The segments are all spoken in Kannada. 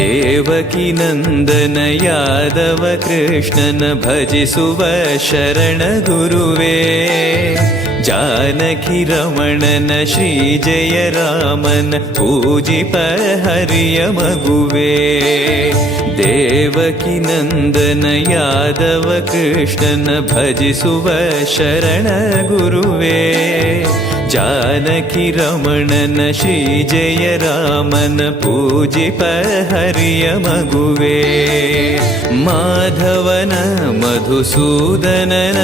ದೇವಕಿ ನಂದನ ಯಾದವ ಕೃಷ್ಣನ ಭಜಿಸುವ ಶರಣ ಗುರುವೇ, ಜಾನಕಿ ರಮಣನ ಶ್ರೀ ಜಯ ರಾಮನ ಪೂಜಿಪ ಹರಿಯ ಮಗುವೇ. ದೇವಕಿ ನಂದನ ಯಾದವ ಕೃಷ್ಣನ ಭಜಿಸುವ ಶರಣ ಗುರುವೇ, ಜಾನಕಿ ರಮಣನ ಶ್ರೀ ಜಯ ರಾಮನ ಪೂಜಿಪ ಹರಿಯ ಮಗುವೇ. ಮಾಧವನ ಮಧುಸೂದನನ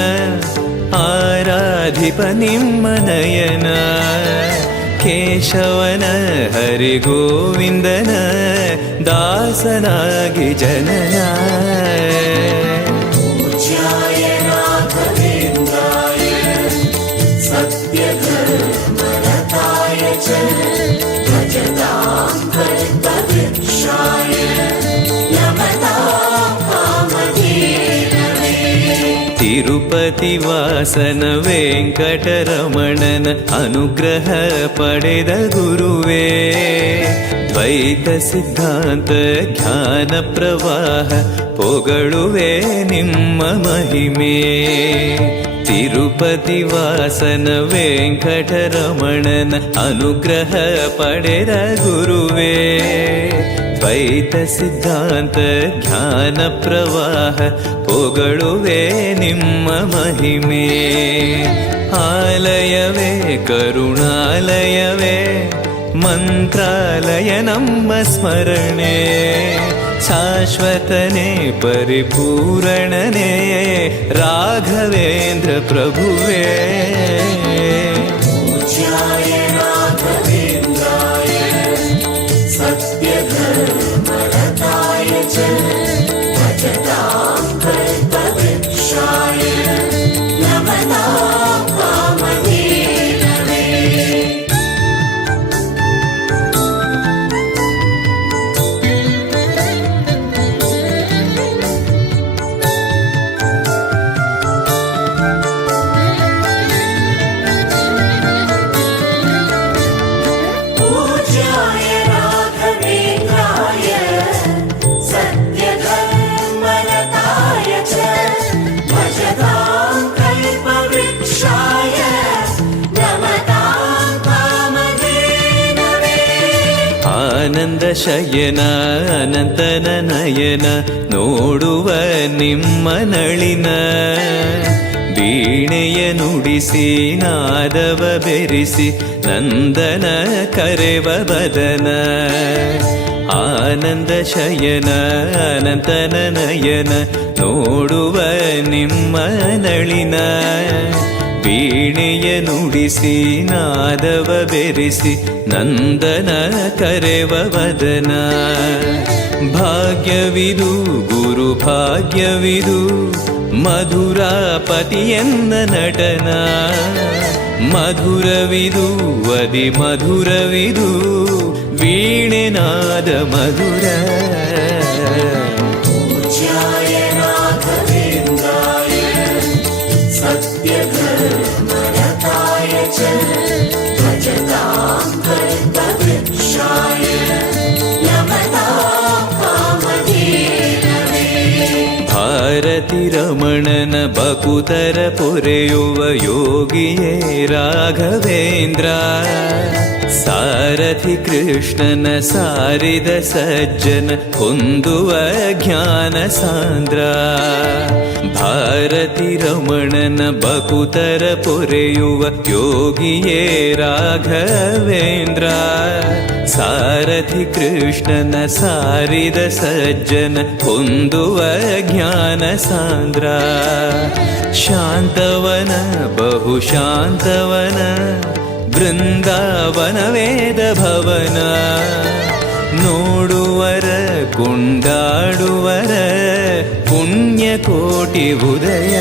ಆರಾಧಿಪ ನಿಮ್ಮ ನಯನ, ಕೇಶವನ ಹರಿಗೋವಿಂದನ ದಾಸನಾಗಿ ಜನನ. ತಿರುಪತಿ ವಾಸನ ವೆಂಕಟರಮಣನ ಅನುಗ್ರಹ ಪಡೆದ ಗುರುವೇ, ದ್ವೈತ ಸಿದ್ಧಾಂತ ಜ್ಞಾನ ಪ್ರವಾಹ ಪೊಗಳುವೆ ನಿಮ್ಮ ಮಹಿಮೆ. ತಿರುಪತಿ ವಾಸನ ವೆಂಕಟರಮಣನ ಅನುಗ್ರಹ ಪಡೆದ ಗುರುವೇ, ದ್ವೈತ ಸಿದ್ಧಾಂತ ಜ್ಞಾನ ಪ್ರವಾಹ ಪೊಗಳುವೆ ನಿಮ್ಮ ಮಹಿಮೆ. ಆಲಯವೇ ಕರುಣಾಲಯವೇ ಮಂತ್ರಾಲಯ ನಮ್ಮ ಸ್ಮರಣೆ, ಶಾಶ್ವತನೇ ಪರಿಪೂರಣನೇ ರಾಘವೇಂದ್ರ ಪ್ರಭುವೇ. ಆನಂದ ಶಯನ ಅನಂತನ ನಯನ ನೋಡುವ ನಿಮ್ಮ ನಳಿನ, ವೀಣೆಯ ನುಡಿಸಿ ನಾದವ ಬೆರೆಸಿ ನಂದನ ಕರೆವ ಬದನ. ಆನಂದ ಶಯನ ಅನಂತನ ನಯನ ನೋಡುವ ನಿಮ್ಮ ನಳಿನ, ವೀಣೆಯ ನುಡಿಸಿ ನಾದವ ಬೆರೆಸಿ ನಂದನ ಕರೆವ ವದನ. ಭಾಗ್ಯವಿದು ಗುರು ಭಾಗ್ಯವಿದು ಮಧುರಾಪತಿಯನ್ನ ನಟನ, ಮಧುರವಿದು ಅದಿ ಮಧುರವಿದು ವೀಣೆನಾದ ಮಧುರ. ಭಾರತಿ ರಮಣನ ಬಕುತರ ಪೊರೆಯುವ ಯೋಗಿಯೇ ರಾಘವೇಂದ್ರ, ಸಾರಥಿ ಕೃಷ್ಣನ ಸಾರಿದ ಸಜ್ಜನ ಹೊಂದುವ ಜ್ಞಾನ ಸಾಂದ್ರ. ಭಾರತಿ ರಮಣನ ಬಕುತರ ಪೊರೆಯುವ ಯೋಗಿಯೇ ರಾಘವೇಂದ್ರ, ಸಾರಥಿ ಕೃಷ್ಣನ ಸಾರಿದ ಸಜ್ಜನ ಹೊಂದುವ ಜ್ಞಾನ ಸಾಂದ್ರ. ಶಾಂತವನ ಬಹು ಶಾಂತವನ ಬೃಂದಾವನ ವೇದ ಭವನ, ನೋಡುವರ ಕೊಂಡಾಡುವರ ಪುಣ್ಯಕೋಟಿ ಉದಯ.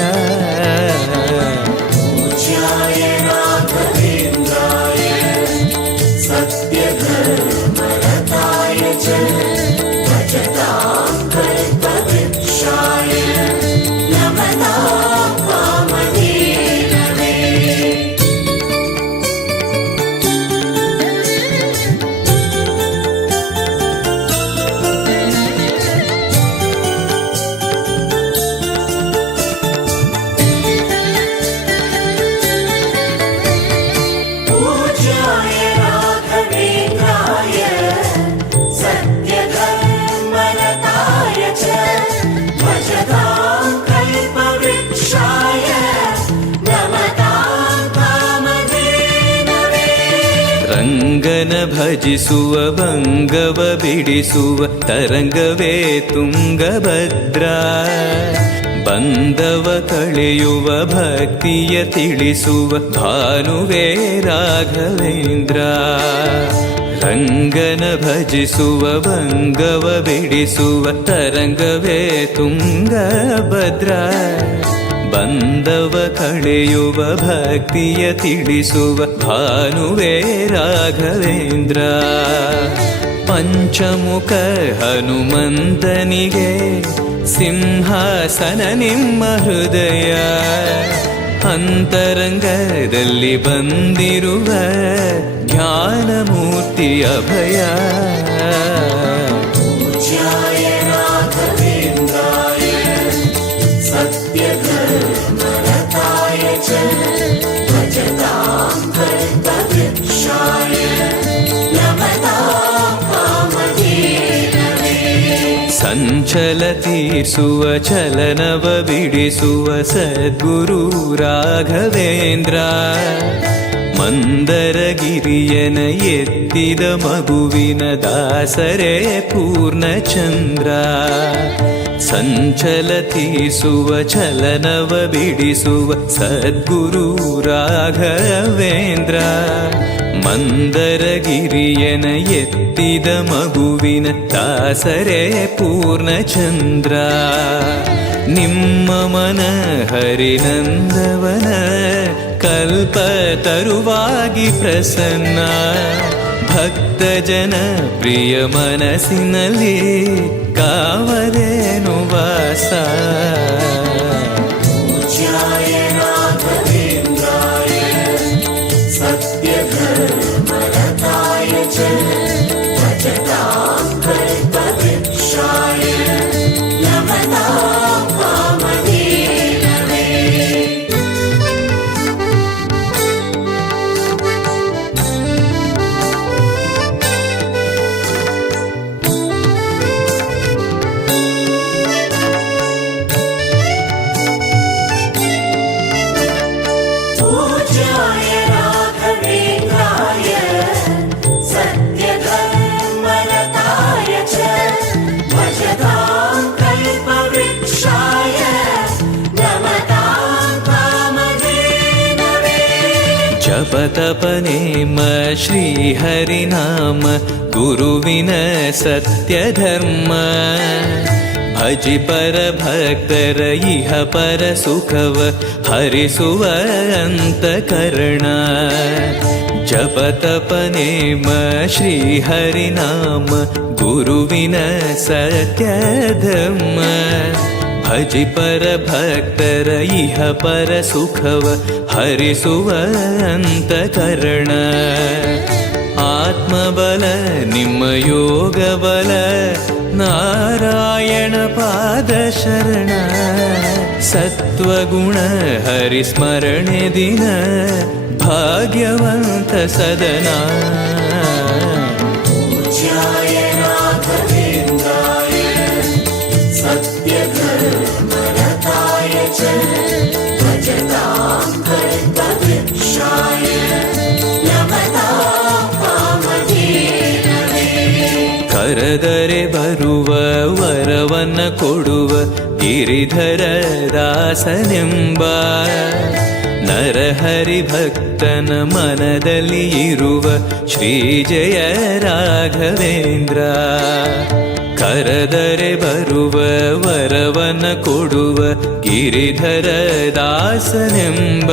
ಭಜಿಸುವ ಭಂಗವ ಬಿಡಿಸುವ ತರಂಗವೇ ತುಂಗಭದ್ರಾ. ಬಂಧವ ಕಳೆಯುವ ಭಕ್ತಿಯ ತಿಳಿಸುವ ಭಾನುವೇ ರಾಘವೇಂದ್ರ. ರಂಗನ ಭಜಿಸುವ ಭಂಗವ ಬಿಡಿಸುವ ತರಂಗವೇ ತುಂಗಭದ್ರಾ. ಬಂಧವ ಕಳೆಯುವ ಭಕ್ತಿಯ ತಿಳಿಸುವ ಭಾನುವೇ ರಾಘವೇಂದ್ರ. ಪಂಚಮುಖ ಹನುಮಂತನಿಗೆ ಸಿಂಹಾಸನ ನಿಮ್ಮ ಹೃದಯ. ಅಂತರಂಗದಲ್ಲಿ ಬಂದಿರುವ ಜ್ಞಾನಮೂರ್ತಿ ಅಭಯ. ಪೂಜ್ಯಾಯ ರಾಘವೇಂದ್ರಾಯ ಸತ್ಯಧರ್ಮರತಾಯ ಚ ಭಜತಾಂ ಕಲ್ಪವೃಕ್ಷಾಯ ನಮತಾಂ ಕಾಮಧೇನವೇ. ಸಂಚಲ ತೀರಿಸುವ ಚಲನವ ಬಿಡಿಸುವ ಸದ್ಗುರು ರಾಘವೇಂದ್ರ. ಮಂದರಗಿರಿಯನ ಎತ್ತಿದ ಮಗುವಿನ ದಾಸರೇ ಪೂರ್ಣಚಂದ್ರ. ಸಂಚಲ ತೀರಿಸುವ ಚಲನವ ಬಿಡಿಸುವ ಸದ್ಗುರು ರಾಘವೇಂದ್ರ. ಮಂದರಗಿರಿಯನ ಎತ್ತಿದ ಮಗುವಿನ ದಾಸರೇ ಪೂರ್ಣಚಂದ್ರ. ನಿಮ್ಮ ಮನ ಹರಿನಂದವನ ಕಲ್ಪ ತರುವಾಗಿ ಪ್ರಸನ್ನ. ಭಕ್ತ ಜನ ಪ್ರಿಯ ಮನಸ್ಸಿನಲ್ಲಿ ಕಾವಲೇನು ವಾಸ. ಪೂಜ್ಯಾಯ ರಾಘವೇಂದ್ರಾಯ ಸತ್ಯಧರ್ಮರತಾಯ ಚ ಭಜತಾಂ ಕಲ್ಪವೃಕ್ಷಾಯ ನಮತಾಂ ಕಾಮಧೇನವೇ. ಪೂಜ್ಯಾಯ ರಾಘವೇಂದ್ರಾಯ ಸತ್ಯಧರ್ಮರತಾಯ ಚ ಭಜತಾಂ ಕಲ್ಪವೃಕ್ಷಾಯ ನಮತಾಂ ಕಾಮಧೇನವೇ. ಜಪತಪ ನೇಮ ಶ್ರೀಹರಿನಾಮ ಗುರುವಿನ ಸತ್ಯಧರ್ಮ. ಭಜಿ ಪರ ಭಕ್ತರ ಇಹ ಪರ ಸುಖವ ಹರಿಸುವ ಅಂತಕರಣ. ಜಪತಪ ನೇಮ ಶ್ರೀಹರಿನಾಮ ಗುರುವಿನ ಸತ್ಯಧರ್ಮ. ಭಜಿ ಪರ ಭಕ್ತರ ಇಹ ಪರ ಸುಖವ ಹರಿಸುವ ಅಂತಕರಣ. ಆತ್ಮಬಲ ನಿಮ್ಮ ಯೋಗಬಲ ನಾರಾಯಣ ಪಾದ ಶರಣ. ಸತ್ವಗುಣ ಹರಿಸ್ಮರಣೆ ದಿನ ಭಾಗ್ಯವಂತ ಸದನ. ಪೂಜ್ಯಾಯ ರಾಘವೇಂದ್ರಾಯ ಸತ್ಯಧರ್ಮರತಾಯ ಚ ಭಜತಾಂ ಕಲ್ಪವೃಕ್ಷಾಯ ನಮತಾಂ ಕಾಮಧೇನವೇ. ಕರೆದರೆ ಬರುವ ವರವನ್ನ ಕೊಡುವ ಗಿರಿಧರ ದಾಸನೆಂಬ. ನರಹರಿ ಭಕ್ತನ ಮನದಲ್ಲಿ ಇರುವ ಶ್ರೀ ಜಯ ರಾಘವೇಂದ್ರ. ಕರೆದರೆ ಬರುವ ವರವನ ಕೊಡುವ ಗಿರಿಧರ ದಾಸನೆಂಬ.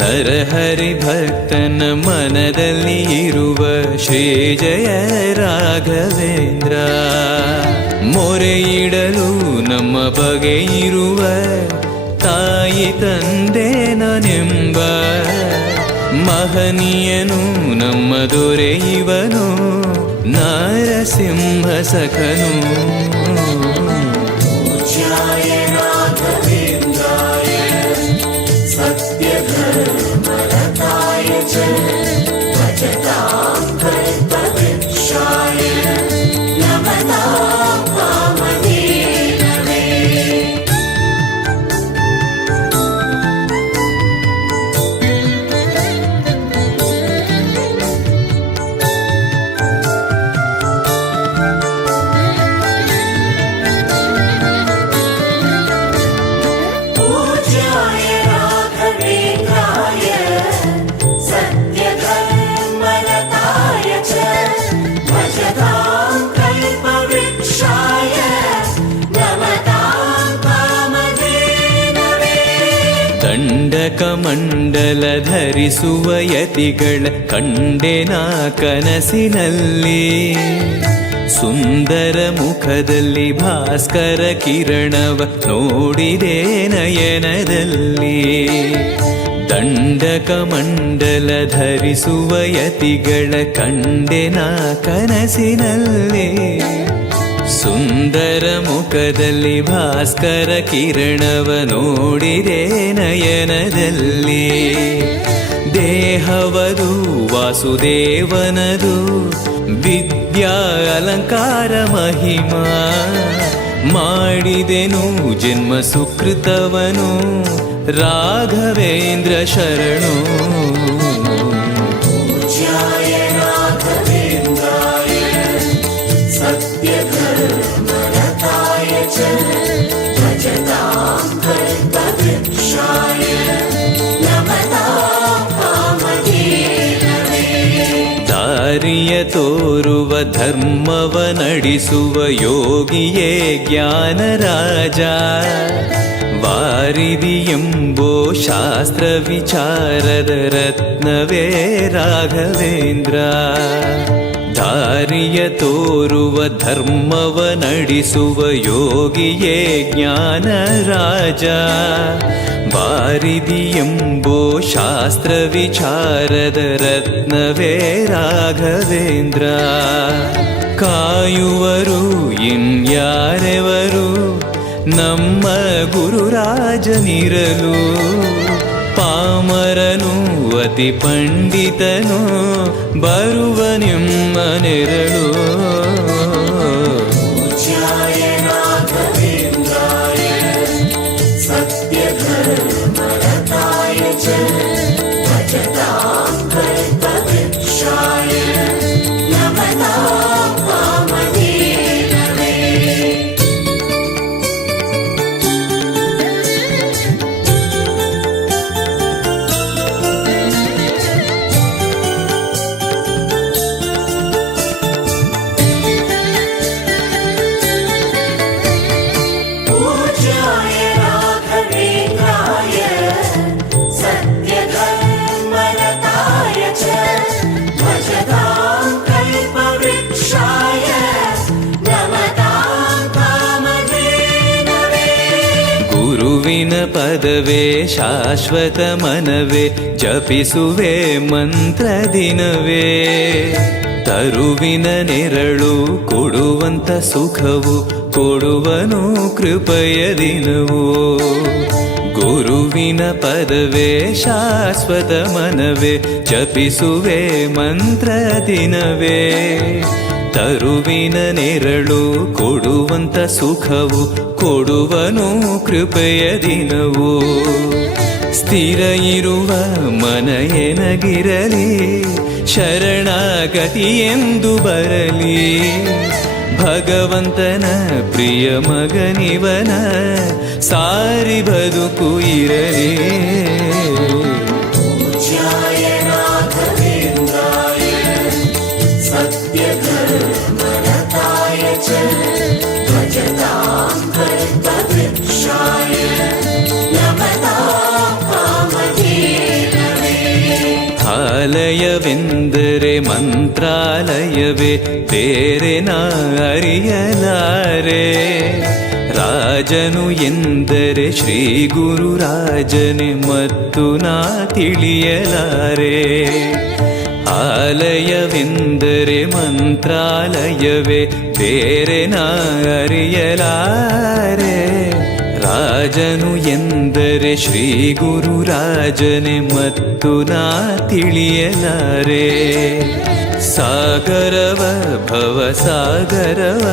ನರಹರಿ ಭಕ್ತನ ಮನದಲ್ಲಿ ಇರುವ ಶ್ರೀ ಜಯ ರಾಘವೇಂದ್ರ. ಮೊರೆಯಿಡಲು ನಮ್ಮ ಬಗೆ ಇರುವ ತಾಯಿ ತಂದೆ ನಾನೆಂಬ. ಮಹನೀಯನು ನಮ್ಮ ದೊರೆ ಇವನು ನಾರಸಿಂಹ ಸಖನು. ಪೂಜ್ಯಾಯ ರಾಘವೇಂದ್ರಾಯ ಸತ್ಯಧರ್ಮರತಾಯ ಚ ಭಜತಾಂ ಕಲ್ಪವೃಕ್ಷಾಯ ನಮತಾಂ ಕಾಮಧೇನವೇ. ಕಮಂಡಲ ಧರಿಸುವ ಯತಿಗಳ ಕಂಡೆನ ಕನಸಿನಲ್ಲಿ. ಸುಂದರ ಮುಖದಲ್ಲಿ ಭಾಸ್ಕರ ಕಿರಣವ ನೋಡಿದೆ ನಯನದಲ್ಲಿ. ದಂಡಕ ಮಂಡಲ ಧರಿಸುವ ಯತಿಗಳ ಕಂಡೆನ ಕನಸಿನಲ್ಲಿ. ಸುಂದರ ಮುಖದಲ್ಲಿ ಭಾಸ್ಕರ ಕಿರಣವ ನೋಡಿದೆ ನಯನದಲ್ಲಿ. ದೇಹವದು ವಾಸುದೇವನದು ವಿದ್ಯಾ ಅಲಂಕಾರ ಮಹಿಮಾ. ಮಾಡಿದೆನು ಜನ್ಮ ಸುಕೃತವನು ರಾಘವೇಂದ್ರ ಶರಣು. पूज्याय राघवेन्द्राय सत्यधर्मरताय च भजतां कल्पवृक्षाय नमतां कामधेनवे. ದಾರಿಯ ತೋರುವ ಧರ್ಮವ ನಡೆಸುವ ಯೋಗಿಯೇ ಜ್ಞಾನರಾಜ. ವಾರಿದಿ ಎಂಬೋ ಶಾಸ್ತ್ರ ವಿಚಾರದ ರತ್ನವೇ ರಾಘವೇಂದ್ರ. ದಾರಿಯ ತೋರುವ ಧರ್ಮವ ನಡೆಸುವ ಯೋಗಿಯೇ ಜ್ಞಾನರಾಜ. ವಾರಿದಿ ಎಂಬೋ ಶಾಸ್ತ್ರ ವಿಚಾರದ ರತ್ನವೇ ರಾಘವೇಂದ್ರ. ಕಾಯುವರು ಇನ್ಯಾರೆವರು ನಮ್ಮ ಗುರುರಾಜನಿರಲು. ಪಾಮರನು ಅತಿ ಪಂಡಿತನು ಬರುವ ನಿಮ್ಮ ನೆರಳು. पूज्याय राघवेन्द्राय सत्यधर्मरताय च भजतां कल्पवृक्षाय नमतां कामधेनवे. पूज्याय राघवेन्द्राय सत्यधर्मरताय च भजतां कल्पवृक्षाय नमतां कामधेनवे. ಗುರುವಿನ ಪದವೇ ಶಾಶ್ವತ ಮನವೇ ಜಪಿಸುವೆ ಮಂತ್ರ ದಿನವೇ. ತರುವಿನ ನೆರಳು ಕೊಡುವಂತ ಸುಖವು ಕೊಡುವನು ಕೃಪೆಯ ದಿನವು. ಗುರುವಿನ ಪದವೇ ಶಾಶ್ವತ ಮನವೇ ಜಪಿಸುವೆ ಮಂತ್ರ ದಿನವೇ. ತರುವಿನ ನೆರಳು ಕೊಡುವಂತ ಸುಖವು ಕೊಡುವನು ಕೃಪೆಯ ದಿನವು. ಸ್ಥಿರ ಇರುವ ಮನ ಎನಗಿರಲಿ ಶರಣಾಗತಿ ಎಂದು ಬರಲಿ. ಭಗವಂತನ ಪ್ರಿಯ ಮಗನಿವನ ಸಾರಿ ಬದುಕು ಇರಲಿ. पूज्याय राघवेन्द्राय सत्यधर्मरताय च भजतां कल्पवृक्षाय नमतां कामधेनवे. ಆಲಯವೆಂದರೆ ಮಂತ್ರಾಲಯವೇ ಬೇರೆ ನಾ ಅರಿಯಲಾರೆ. ರಾಜನು ಎಂದರೆ ಶ್ರೀ ಗುರುರಾಜನೇ ಮತ್ತು ನಾ ತಿಳಿಯಲಾರೆ. ಆಲಯವೆಂದರೆ ಮಂತ್ರಾಲಯವೇ ಬೇರೆ ನಾ ಅರಿಯಲಾರೆ. ರಾಜನು ಎಂದರೆ ಶ್ರೀ ಗುರುರಾಜನೇ ಮತ್ತು ನಾ ತಿಳಿಯಲಾರೆ. ಸಾಗರವ ಭವ ಸಾಗರವ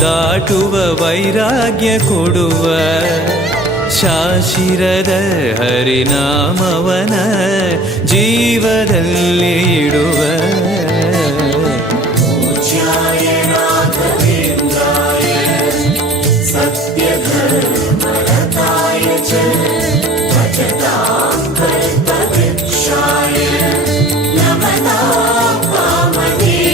ದಾಟುವ ವೈರಾಗ್ಯ ಕೊಡುವ ಶಾಶಿರದ ಹರಿನಾಮವನ ಜೀವದಲ್ಲಿ ಇಡುವ. पूज्याय राघवेन्द्राय सत्यधर्मरताय च भजतां कल्पवृक्षाय नमतां कामधेनवे.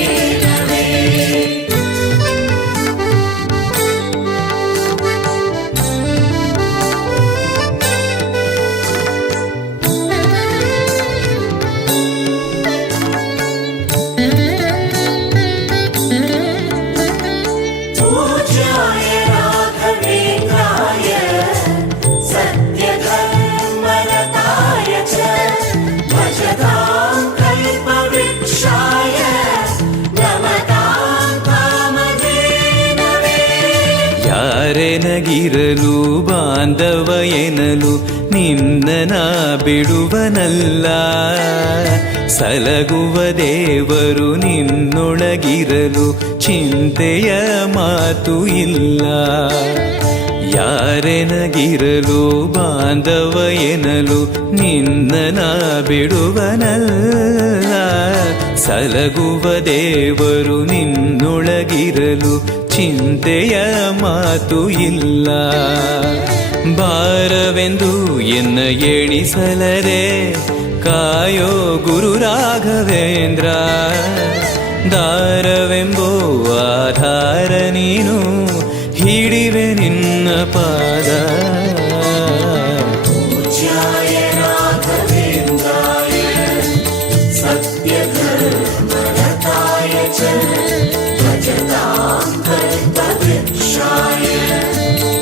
ಯಾರೆನಗಿರಲು ಬಾಂಧವ ಎನಲು ನಿನ್ನ ಬಿಡುವನಲ್ಲ. ಸಲಗುವ ದೇವರು ನಿನ್ನೊಳಗಿರಲು ಚಿಂತೆಯ ಮಾತು ಇಲ್ಲ. ಯಾರೆನಗಿರಲು ಬಾಂಧವ ಎನಲು ನಿನ್ನ ಬಿಡುವನಲ್ಲ. ಸಲಗುವ ದೇವರು ನಿನ್ನೊಳಗಿರಲು ಚಿಂತೆಯ ಮಾತು ಇಲ್ಲ. ಭಾರವೆಂದು ಎನ್ನ ಎಣಿಸಲರೆ ಕಾಯೋ ಗುರು ರಾಘವೇಂದ್ರ. ದಾರವೆಂಬೋ ಆಧಾರ ನೀನು ಹಿಡಿವೆ ನಿನ್ನ ಪಾದ. पूज्याय राघवेन्द्राय सत्यधर्मरताय च भजतां कल्पवृक्षाय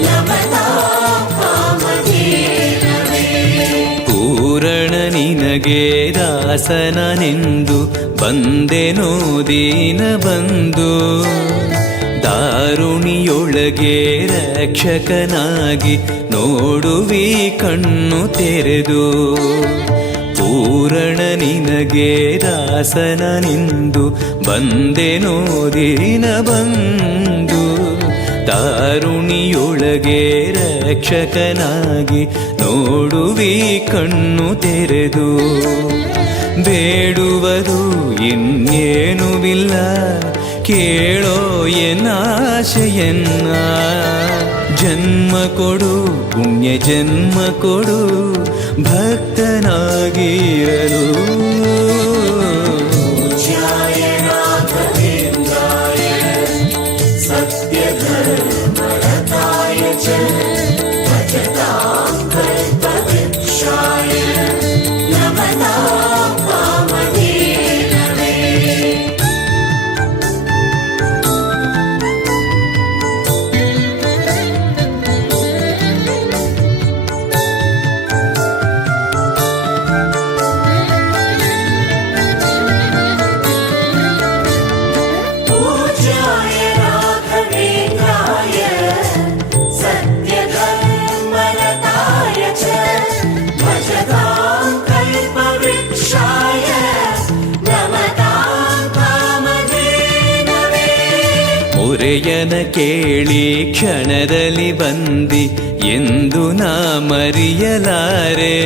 नमतां कामधेनवे. ಪೂರಣ ನಿನಗೆ ದಾಸನನೆಂದು ಬಂದೆನೋ ದೀನ ಬಂದು. ದಾರುಣಿಯೊಳಗೆ ರಕ್ಷಕನಾಗಿ ನೋಡುವಿ ಕಣ್ಣು ತೆರೆದು. ಪೂರಣ ನಿನಗೆ ದಾಸನನೆಂದು ಬಂದೆನೋ ದೀನ ಬಂದು. ದಾರುಣಿಯೊಳಗೆ ರಕ್ಷಕನಾಗಿ ನೋಡುವಿ ಕಣ್ಣು ತೆರೆದು. ಬೇಡುವುದು ಇನ್ನೇನುವಿಲ್ಲ ಕೇಳೋ ಎನ್ನಾಶೆಯನ್ನ. ಜನ್ಮ ಕೊಡು ಪುಣ್ಯ ಜನ್ಮ ಕೊಡು ಭಕ್ತನಾಗಿರಲು. पूज्याय राघवेन्द्राय सत्यधर्मरताय च भजतां कल्पवृक्षाय नमतां कामधेनवे. पूज्याय राघवेन्द्राय सत्यधर्मरताय च भजतां कल्पवृक्षाय नमतां कामधेनवे. ಮೊರೆಯನ ಕೇಳಿ ಕ್ಷಣದಲ್ಲಿ ಬಂದಿ ಎಂದು ನಾ ಮರೆಯಲಾರೆ.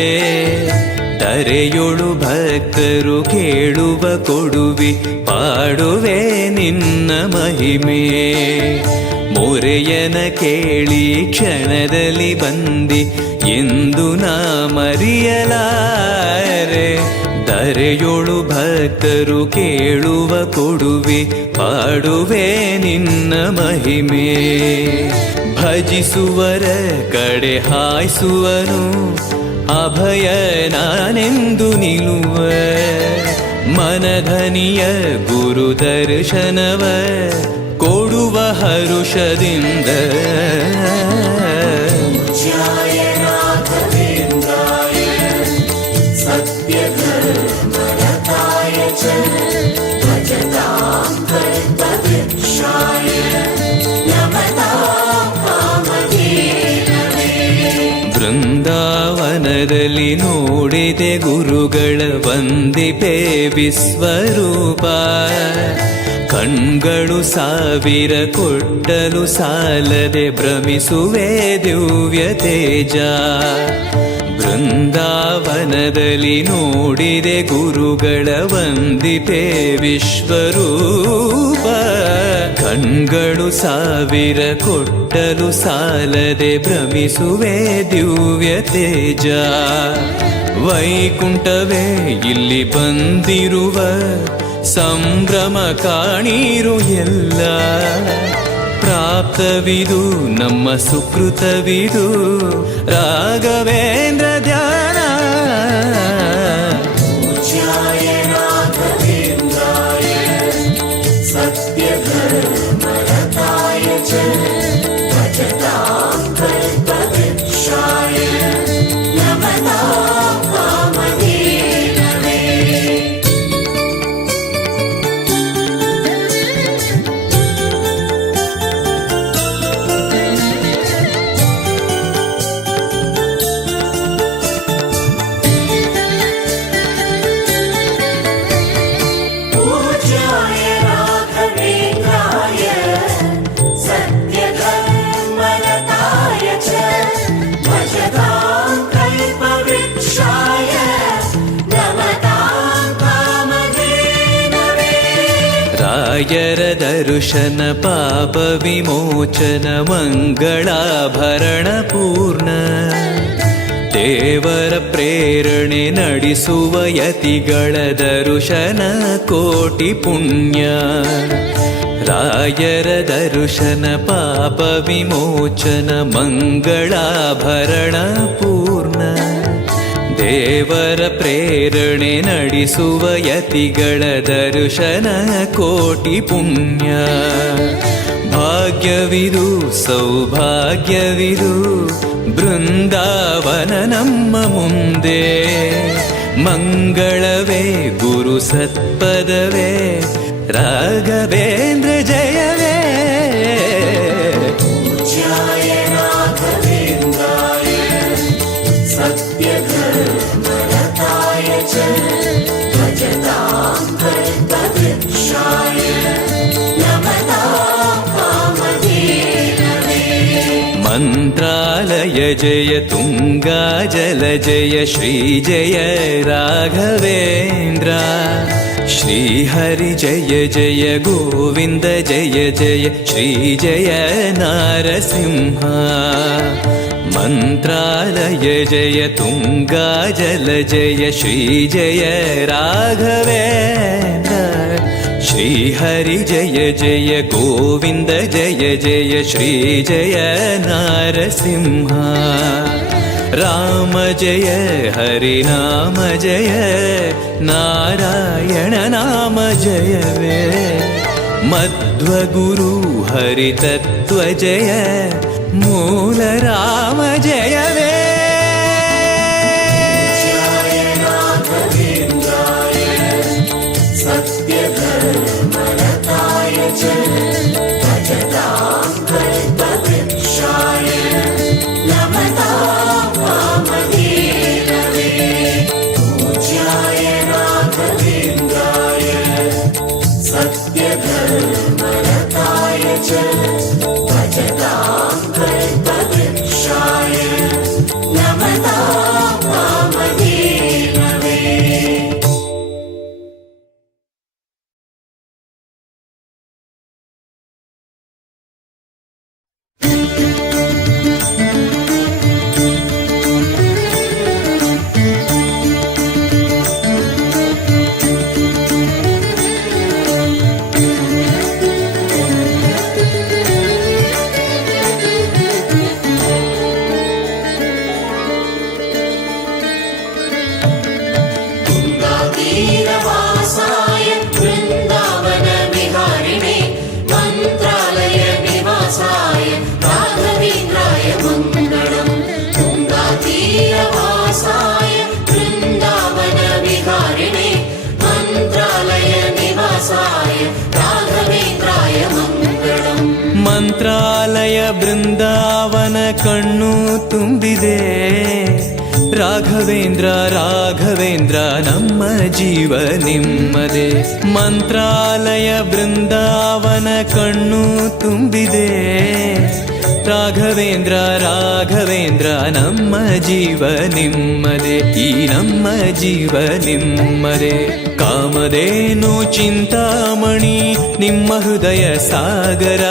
ತರೆಯೊಳು ಭಕ್ತರು ಕೇಳುವ ಕೊಡುವಿ ಪಾಡುವೆ ನಿನ್ನ ಮಹಿಮೆ. ಮೊರೆಯನ ಕೇಳಿ ಕ್ಷಣದಲ್ಲಿ ಬಂದಿ ಎಂದು ನಾ ಮರೆಯಲಾರೆ. ಧರೆಯೊಳು ಭಕ್ತರು ಕೇಳುವ ಕೊಡುವೆ ಪಾಡುವೆ ನಿನ್ನ ಮಹಿಮೆ. ಭಜಿಸುವರ ಕಡೆ ಹಾಯಿಸುವನು ಅಭಯ ನಾನೆಂದು ನಿಲ್ಲುವ. ಮನಧನಿಯ ಗುರು ದರ್ಶನವ ಕೊಡುವ ಹರುಷದಿಂದ. पूज्याय राघवेन्द्राय सत्यधर्मरताय च भजतां कल्पवृक्षाय नमतां कामधेनवे. ಬೃಂದಾವನದಲ್ಲಿ ನೋಡಿದೆ ಗುರುಗಳ ವಂದಿಪೆ ವಿಶ್ವರೂಪ. ಕಣ್ಗಳು ಸಾವಿರ ಕೊಟ್ಟಲು ಸಾಲದೆ ಭ್ರಮಿಸುವೆ ದಿವ್ಯ ತೇಜ. ಬೃಂದಾವನದಲ್ಲಿ ನೋಡಿದೆ ಗುರುಗಳ ವಂದಿಪೆ ವಿಶ್ವರೂಪ. ಕಣ್ಗಳು ಸಾವಿರ ಕೊಟ್ಟಲು ಸಾಲದೆ ಭ್ರಮಿಸುವೆ ದಿವ್ಯ ತೇಜ. ವೈಕುಂಠವೇ ಇಲ್ಲಿ ಬಂದಿರುವ ಸಂಭ್ರಮ ಕಾಣಿರು ಎಲ್ಲ. ಪ್ರಾಪ್ತವಿದು ನಮ್ಮ ಸುಕೃತವಿದು ರಾಘವೇಂದ್ರ ಧ್ಯಾನ. पूज्याय राघवेन्द्राय सत्यधर्मरताय च भजतां कल्पवृक्षाय नमतां कामधेनवे. ರಾಯರ ದರ್ಶನ ಪಾಪ ವಿಮೋಚನ ಮಂಗಳಾಭರಣ ಪೂರ್ಣ ದೇವರ ಪ್ರೇರಣೆ ನಡೆಸುವ ಯತಿಗಳ ದರ್ಶನ ಕೋಟಿ ಪುಣ್ಯ ರಾಯರ ದರ್ಶನ ಪಾಪ ವಿಮೋಚನ ಮಂಗಳಾಭರಣ ಪೂರ್ಣ ದೇವರ ಪ್ರೇರಣೆ ನಡೆಸುವ ಯತಿಗಳ ದರ್ಶನ ಕೋಟಿ ಪುಣ್ಯ ಭಾಗ್ಯವಿದು ಸೌಭಾಗ್ಯವಿದು ಬೃಂದಾವನ ನಮ್ಮ ಮುಂದೆ ಮಂಗಳವೇ ಗುರು ಸತ್ಪದವೇ ರಾಘವೇಂದ್ರ ಜಯವೇ पूज्याय राघवेन्द्राय सत्यधर्मरताय च भजतां कल्पवृक्षाय नमतां कामधेनवे ಮಂತ್ರಾಲಯ ಜಯ ತುಂಗಾ ಜಲ ಜಯ ಶ್ರೀ ಜಯ ರಾಘವೇಂದ್ರ ಶ್ರೀಹರಿ ಜಯ ಜಯ ಗೋವಿಂದ ಜಯ ಜಯ ಶ್ರೀ ಜಯ ನಾರಸಿಂಹ ಮಂತ್ರಾಲಯ ಜಯ ತುಂಗಾ ಜಲ ಜಯ ಶ್ರೀ ಜಯ ರಾಘವೇಂದ್ರ ಶ್ರೀಹರಿ ಜಯ ಜಯ ಗೋವಿಂದ ಜಯ ಜಯ ಶ್ರೀ ಜಯ ನಾರಸಿಂಹ ರಾಮ ಜಯ ಹರಿ ನಾಮ ಜಯ ನಾರಾಯಣ ನಾಮ ಜಯವೇ ಮಧ್ವಗುರು ಹರಿ ತತ್ವ ಜಯ ಮೂಲ ರಾಮ ಜಯವೇ पूज्याय राघवेन्द्राय सत्यधर्मरताय च भजतां कल्पवृक्षाय नमतां कामधेनवे पूज्याय राघवेन्द्राय सत्यधर्मरताय च भजतां कल्पवृक्षाय नमतां कामधेनवे तुङ्गातीरवासाय वृन्दावनविहारिणे मन्त्रालय निवासाय राघवेन्द्राय मङ्गलम् तुङ्गातीरवासाय वृन्दावनविहारिणे मन्त्रालय निवासाय राघवेन्द्राय मङ्गलम् ಮಂತ್ರಾಲಯ ಬೃಂದಾವನ ಕಣ್ಣು ತುಂಬಿದೆ ರಾಘವೇಂದ್ರ ರಾಘವೇಂದ್ರ ನಮ್ಮ ಜೀವ ನಿಮ್ಮದೆ ಮಂತ್ರಾಲಯ ಬೃಂದಾವನ ಕಣ್ಣು ತುಂಬಿದೆ ರಾಘವೇಂದ್ರ ರಾಘವೇಂದ್ರ ನಮ್ಮ ಜೀವ ನಿಮ್ಮದೆ ಈ ನಮ್ಮ ಜೀವ ನಿಮ್ಮದೆ ಕಾಮಧೇನು ಚಿಂತಾಮಣಿ ನಿಮ್ಮ ಹೃದಯ ಸಾಗರ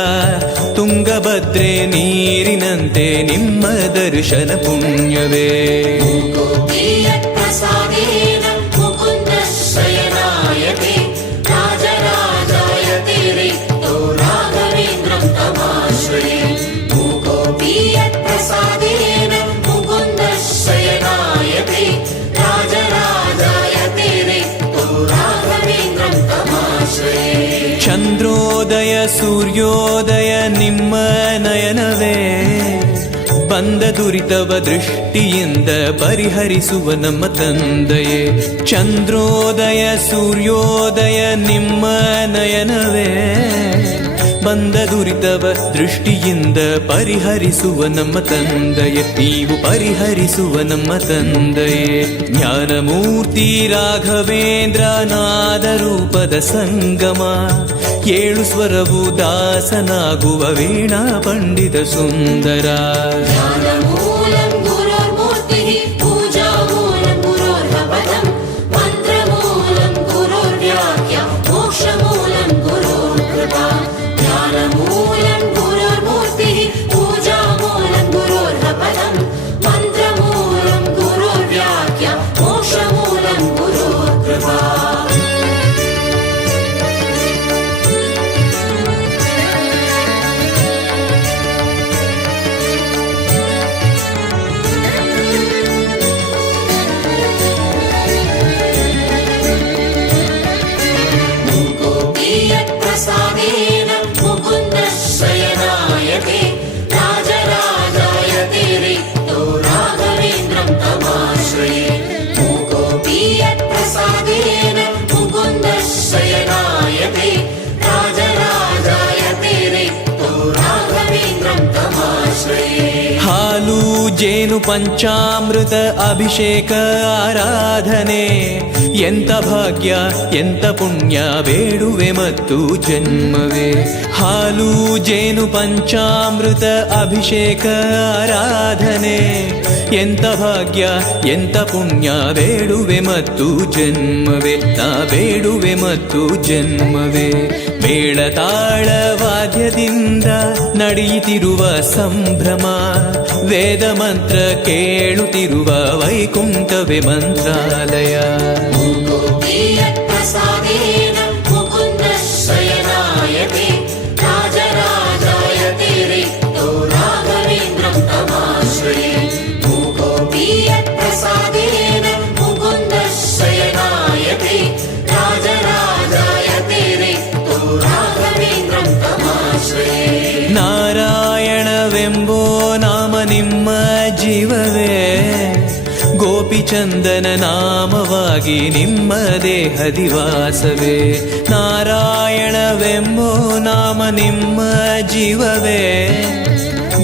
ತುಂಗಭದ್ರೆ ನೀರಿನಂತೆ ನಿಮ್ಮ ದರ್ಶನ ಪುಣ್ಯವೇ गोपीयप्रसादेन मुकुन्दः शयनायते राजराजायते रिक्तो राघवेन्द्रं तमाश्रये गोपीयप्रसादेन मुकुन्दः शयनायते राजराजायते रिक्तो राघवेन्द्रं तमाश्रये ಚಂದ್ರೋದಯ ಸೂರ್ಯೋದಯ ನಿಮ್ಮ ನಯನವೇ ಬಂದ ದುರಿತವ ದೃಷ್ಟಿಯಿಂದ ಪರಿಹರಿಸುವ ನಮ್ಮ ತಂದೆಯೇ ಚಂದ್ರೋದಯ ಸೂರ್ಯೋದಯ ನಿಮ್ಮ ನಯನವೇ ಬಂದ ದುರಿತವ ದೃಷ್ಟಿಯಿಂದ ಪರಿಹರಿಸುವ ನಮ್ಮ ತಂದೆಯೇ ನೀವು ಪರಿಹರಿಸುವ ನಮ್ಮ ತಂದೆಯೇ ಜ್ಞಾನಮೂರ್ತಿ ರಾಘವೇಂದ್ರ ನಾದ ರೂಪದ ಸಂಗಮ ಏಳು ಸ್ವರವು ದಾಸನಾಗುವ ವೀಣಾ ಪಂಡಿತ ಸುಂದರ ज्ञानमूलं गुरोर्मूर्तिः पूजामूलं गुरोर्भवदम् मन्त्रमूलं गुरोर्व्याख्या मोक्षमूलं गुरोर्ग्रन्थः ಜೇನು ಪಂಚಾಮೃತ ಅಭಿಷೇಕ ಆರಾಧನೆ ಎಂತ ಭಾಗ್ಯ ಎಂತ ಪುಣ್ಯ ಬೇಡುವೆ ಮತ್ತು ಜನ್ಮವೇ. ಹಾಲು ಜೇನು ಪಂಚಾಮೃತ ಅಭಿಷೇಕ ಆರಾಧನೆ ಎಂತ ಭಾಗ್ಯ ಎಂತ ಪುಣ್ಯ ಬೇಡುವೆ ಮತ್ತು ಜನ್ಮವೇ. ನಾ ಬೇಡುವೆ ಮತ್ತು ಜನ್ಮವೇ. ಮೇಳ ತಾಳ ವಾದ್ಯದಿಂದ ನಡೆಯುತ್ತಿರುವ ಸಂಭ್ರಮ, ವೇದ ಮಂತ್ರ ಕೇಳುತ್ತಿರುವ ವೈಕುಂಠವೇ ಮಂತ್ರಾಲಯ. प्रसादेन मुकुन्दः शयनायते राजराजायते रिक्तो राघवेन्द्रं तमाश्रये. मूकोऽपि यत्प्रसादेन मुकुन्दः शयनायते राजराजायते रिक्तो राघवेन्द्रं तमाश्रये. ನಾರಾಯಣವೆಂಬೋ ನಾಮ ನಿಮ್ಮ ಜೀವವೇ, ಗೋಪಿಚಂದನ ನಾಮವಾಗಿ ನಿಮ್ಮ ದೇಹದಿವಾಸವೇ. ನಾರಾಯಣವೆಂಬೋ ನಾಮ ನಿಮ್ಮ ಜೀವವೇ,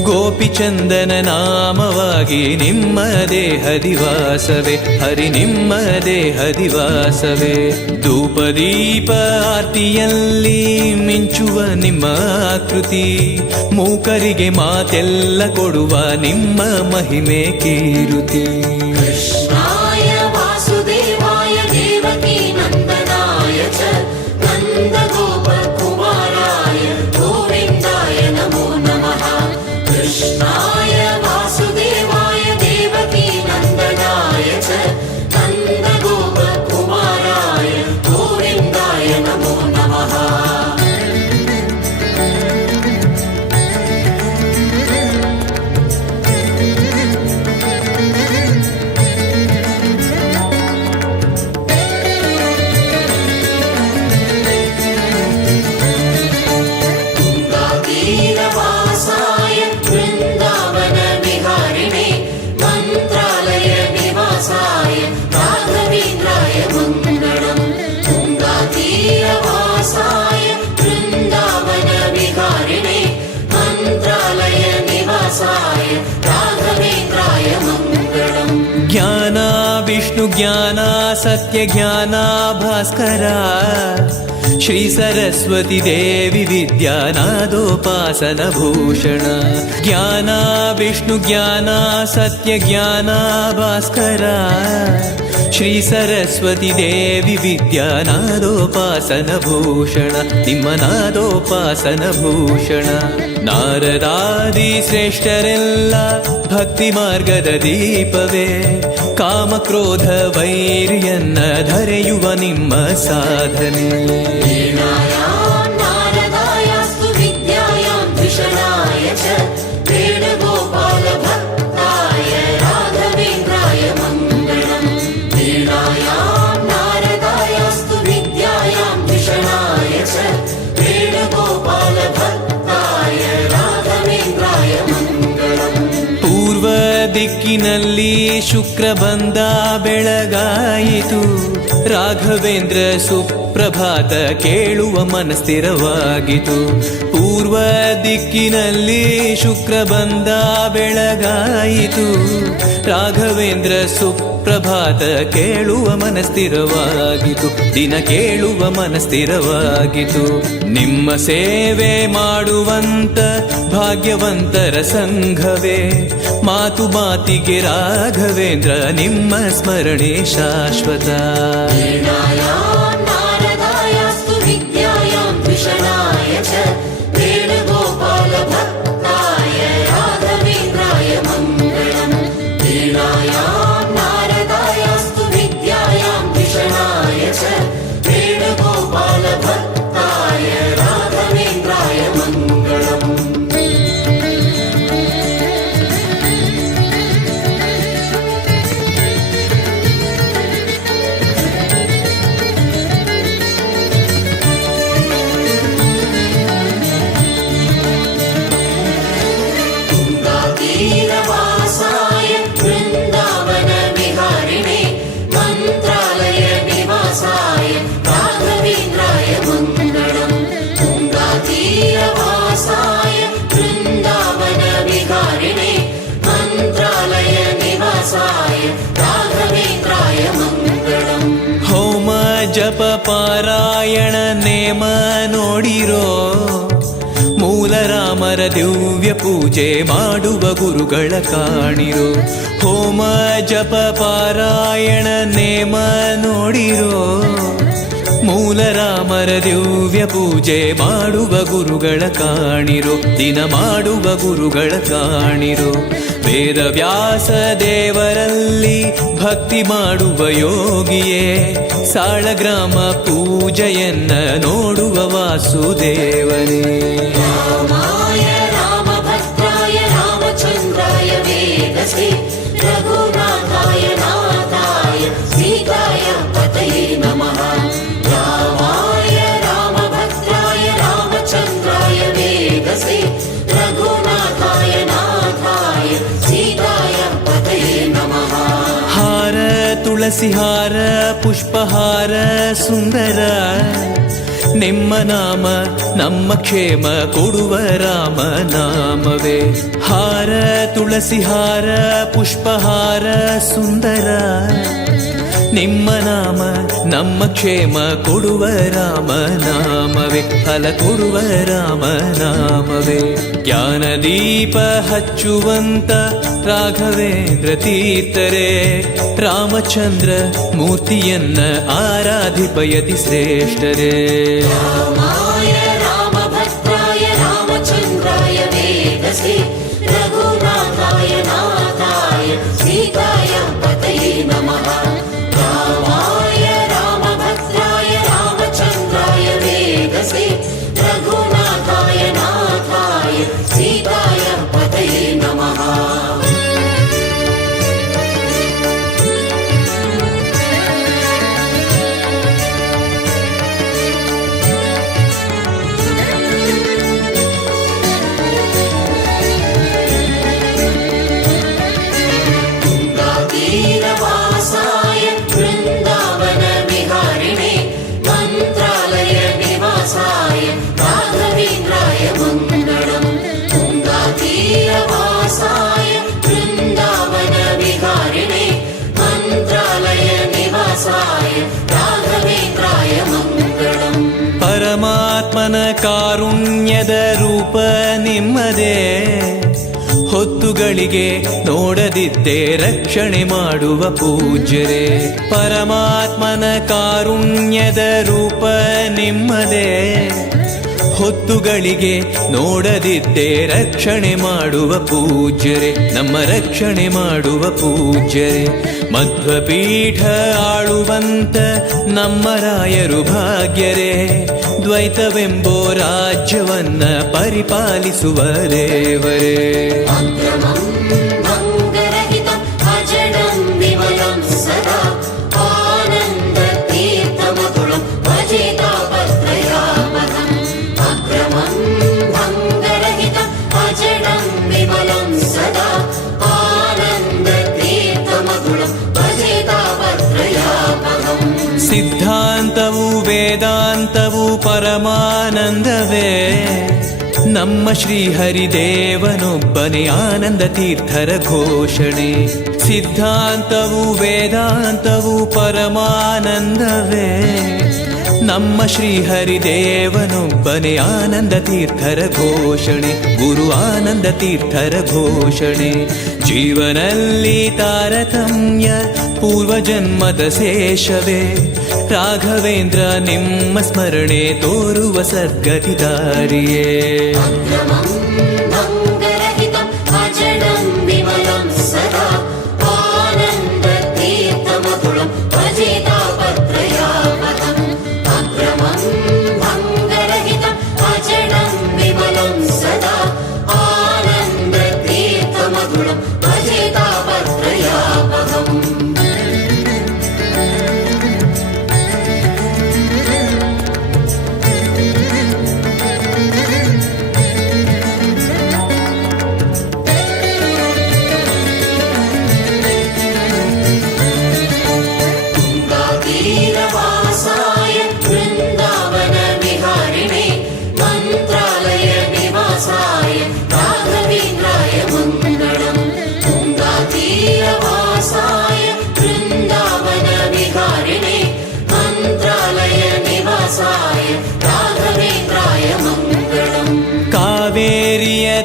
ಗೋಪಿಚಂದನ ನಾಮವಾಗಿ ನಿಮ್ಮ ದೇಹದಿವಾಸವೇ. ಹರಿ ನಿಮ್ಮ ದೇಹದಿವಾಸವೇ. ಧೂಪದೀಪ ಆರ್ತಿಯಲ್ಲಿ ಮಿಂಚುವ ನಿಮ್ಮ ಆಕೃತಿ, ಮೂಕರಿಗೆ ಮಾತೆಲ್ಲ ಕೊಡುವ ನಿಮ್ಮ ಮಹಿಮೆ ಕೀರುತಿ. कृष्णाय वासुदेवाय देवकी नन्दनाय च नन्दगोपकुमाराय गोविन्दाय नमो नमः. कृष्णाय वासुदेवाय देवकी नन्दनाय च नन्दगोपकुमाराय गोविन्दाय नमो नमः. तीरवासाय वृन्दावन विहारिणे मन्त्रालय निवासाय राघवेन्द्राय मङ्गलम्. तुङ्गातीरवासाय वृन्दावन विहारिणे मन्त्रालय निवासाय राघवेन्द्राय मङ्गलम्. ಜ್ಞಾನ ವಿಷ್ಣು ಜ್ಞಾನ ಸತ್ಯ ಜ್ಞಾನ ಭಾಸ್ಕರ, ಶ್ರೀ ಸರಸ್ವತಿ ದೇವಿ ವಿದ್ಯಾನಾದೋಪಾಸನ ಭೂಷಣ. ಜ್ಞಾನ ವಿಷ್ಣು ಜ್ಞಾನ ಸತ್ಯ ಜ್ಞಾನ ಭಾಸ್ಕರ, ಶ್ರೀ ಸರಸ್ವತಿ ದೇವಿ ವಿದ್ಯಾನಾದೋಪಾಸನ ಭೂಷಣ. ನಿಮ್ಮ ನಾದೋಪಾಸನ ಭೂಷಣ. ನಾರದಾದಿ ಶ್ರೇಷ್ಠರೆಲ್ಲ ಭಕ್ತಿ ಮಾರ್ಗದ ದೀಪವೇ, ಕಾಮಕ್ರೋಧ ವೈರಿಯನ್ನ ಧರೆಯುವ ನಿಮ್ಮ ಸಾಧನೆ. वीणायां नारदायास्तु विद्यायां द्विषणाय च वेणुगोपालभक्ताय राघवेन्द्राय मङ्गलम्. वीणायां नारदायास्तु विद्यायां द्विषणाय च वेणुगोपालभक्ताय राघवेन्द्राय मङ्गलम्. ಪೂರ್ವ ದಿಕ್ಕಿನಲ್ಲಿ ಶುಕ್ರ ಬಂದ ಬೆಳಗಾಯಿತು, ರಾಘವೇಂದ್ರ ಸುಪ್ರಭಾತ ಕೇಳುವ ಮನಸ್ಥಿರವಾಗಿತು. ಪೂರ್ವ ದಿಕ್ಕಿನಲ್ಲಿ ಶುಕ್ರ ಬಂದ ಬೆಳಗಾಯಿತು, ರಾಘವೇಂದ್ರ ಸುಪ್ರಭಾತ ಕೇಳುವ ಮನಸ್ಥಿರವಾಗಿತು. ದಿನ ಕೇಳುವ ಮನಸ್ಥಿರವಾಗಿತು. ನಿಮ್ಮ ಸೇವೆ ಮಾಡುವಂತ ಭಾಗ್ಯವಂತರ ಸಂಘವೇ, ಮಾತು ಮಾತಿಗೆ ರಾಘವೇಂದ್ರ ನಿಮ್ಮ ಸ್ಮರಣೆ ಶಾಶ್ವತ. वीणायां नारदायास्तु विद्यायां द्विषणाय च वेणुगोपालभक्ताय राघवेन्द्राय मङ्गलम्. वीणायां नारदायास्तु विद्यायां द्विषणाय च वेणुगोपालभक्ताय राघवेन्द्राय मङ्गलम्. ಜಪ ಪಾರಾಯಣ ನೇಮ ನೋಡಿರೋ, ಮೂಲ ರಾಮರ ದಿವ್ಯ ಪೂಜೆ ಮಾಡುವ ಗುರುಗಳ ಕಾಣಿರೋ. ಹೋಮ ಜಪ ಪಾರಾಯಣ ನೇಮ ನೋಡಿರೋ, ಮೂಲ ರಾಮರ ದಿವ್ಯ ಪೂಜೆ ಮಾಡುವ ಗುರುಗಳ ಕಾಣಿರೋ, ದಿನ ಮಾಡುವ ಗುರುಗಳ ಕಾಣಿರೋ. ವೇದ ವ್ಯಾಸ ದೇವರಲ್ಲಿ ಭಕ್ತಿ ಮಾಡುವ ಯೋಗಿಯೇ, ಸಾಳಗ್ರಾಮ ಪೂಜೆಯನ್ನ ನೋಡುವ ವಾಸುದೇವನೇ. ರಾಮಾಯ ರಾಮಭದ್ರಾಯ ರಾಮಚಂದ್ರಾಯ ವೇದಸೇ ರಘುನಾಥಾಯ ನಾಥಾಯ ಸೀತಾಯ ಪತಯೇ ನಮಃ. ರಾಮಾಯ ರಾಮಭದ್ರಾಯ ರಾಮಚಂದ್ರಾಯ ವೇದಸೇ ರಘುನಾಥಾಯ ನಾಥಾಯ ಸೀತಾಯ ಪತಯೇ ನಮಃ. ಹಾರ ತುಳಸಿ ಹಾರ ಪುಷ್ಪಹಾರ ಸುಂದರ, ನಿಮ್ಮ ನಾಮ ನಮ್ಮ ಕ್ಷೇಮ ಕೊಡುವ ರಾಮ ನಾಮವೇ. ಹಾರ ತುಳಸಿ ಹಾರ ಪುಷ್ಪಹಾರ ಸುಂದರ, ನಿಮ್ಮ ನಾಮ ನಮ್ಮ ಕ್ಷೇಮ ಕೊಡುವ ರಾಮ ನಾಮವೇ. ಫಲ ಕೊಡುವ ರಾಮ ನಾಮವೇ. ಜ್ಞಾನದೀಪ ಹಚ್ಚುವಂತ ರಾಘವೇಂದ್ರ ತೀರ್ಥರೇ, ರಾಮಚಂದ್ರ ಮೂರ್ತಿಯನ್ನ ಆರಾಧಿಪಯತಿ ಶ್ರೇಷ್ಠರೇ. ರಾಮಾಯ ರಾಮಭದ್ರಾಯ ರಾಮಚಂದ್ರಾಯ ವೇದಸೇ ರಘುನಾಥಾಯ ನಾಥಾಯ ಸೀತಾಯ ಪತಯೇ ನಮಃ. ರಾಮಾಯ ರಾಮಭದ್ರಾಯ ರಾಮಚಂದ್ರಾಯ ವೇದಸೇ ರಘುನಾಥಾಯ ನಾಥಾಯ ಸೀತಾಯ ಪತಯೇ ನಮಃ. ತೀರವಾಸಾಯ ವೃಂದಾವನ ವಿಹಾರಿಣೆ ಮಂತ್ರಾಲಯ ನಿವಾಸಾಯ ರಾಘವೇಂದ್ರಾಯ ಮಂಗಳಂ. ತುಂಗಾತೀರವಾಸಾಯ ವೃಂದಾವನ ವಿಹಾರಿಣೆ ಮಂತ್ರಾಲಯ ನಿವಾಸಾಯ ರಾಘವೇಂದ್ರಾಯ ಮಂಗಳಂ. ಪರಮಾತ್ಮನ ಕಾರುಣ್ಯದ ರೂಪ ನಿಮ್ಮದೇ, ಹೊತ್ತುಗಳಿಗೆ ನೋಡದಿದ್ದೆ ರಕ್ಷಣೆ ಮಾಡುವ ಪೂಜ್ಯರೇ. ಪರಮಾತ್ಮನ ಕಾರುಣ್ಯದ ರೂಪ ನಿಮ್ಮದೇ, ಹೊತ್ತುಗಳಿಗೆ ನೋಡದಿದ್ದೆ ರಕ್ಷಣೆ ಮಾಡುವ ಪೂಜ್ಯರೇ. ನಮ್ಮ ರಕ್ಷಣೆ ಮಾಡುವ ಪೂಜ್ಯರೇ. ಮಧ್ವಪೀಠ ಆಳುವಂತ ನಮ್ಮ ರಾಯರು ಭಾಗ್ಯರೇ, ದ್ವೈತವೆಂಬೋ ರಾಜ್ಯವನ್ನ ಪರಿಪಾಲಿಸುವ ದೇವರೇ. ಅಕ್ರಮಂ ಭಂಗರಹಿತಂ ಅಜಡಂ ವಿಮಲಂ ಸದಾ ಆನಂದ ತೀರ್ಥಮತುಳಂ ಭಜೇತಾಪತ್ರಯಾಮಹಂ. ಅಕ್ರಮಂ ಭಂಗರಹಿತಂ ಅಜಡಂ ವಿಮಲಂ ಸದಾ ಆನಂದ ತೀರ್ಥಮತುಳಂ ಭಜೇತಾಪತ್ರಯಾಮಹಂ. ಸಿದ್ಧಾಂತವು ವೇದಾಂತವು ಪರಮಾನಂದವೇ, ನಮ್ಮ ಶ್ರೀಹರಿದೇವನೊಬ್ಬನೇ ಆನಂದ ತೀರ್ಥರ ಘೋಷಣೆ. ಸಿದ್ಧಾಂತವು ವೇದಾಂತವು ಪರಮಾನಂದವೇ, ನಮ್ಮ ಶ್ರೀಹರಿದೇವನೊಬ್ಬನೇ ಆನಂದ ತೀರ್ಥರ ಘೋಷಣೆ. ಗುರು ಆನಂದ ತೀರ್ಥರ ಘೋಷಣೆ. ಜೀವನಲ್ಲಿ ತಾರತಮ್ಯ ಪೂರ್ವಜನ್ಮದ ಶೇಷವೇ, ರಾಘವೇಂದ್ರ ನಿಮ್ಮ ಸ್ಮರಣೆ ತೋರುವ ಸದ್ಗತಿ ದಾರಿಯೇ. ಅಕ್ರಮಂ ಭಂಗರಹಿತಂ ಅಜಡಂ ವಿಮಲಂ ಸದಾ ಆನಂದ ತೀರ್ಥಮತುಳಂ ಭಜೇತಾಪತ್ರಯಾಮಹಂ. ಅಕ್ರಮಂ ಭಂಗರಹಿತಂ ಅಜಡಂ ವಿಮಲಂ ಸದಾ ಆನಂದ ತೀರ್ಥಮತುಳಂ ಭಜೇತಾಪತ್ರಯಾಮಹಂ.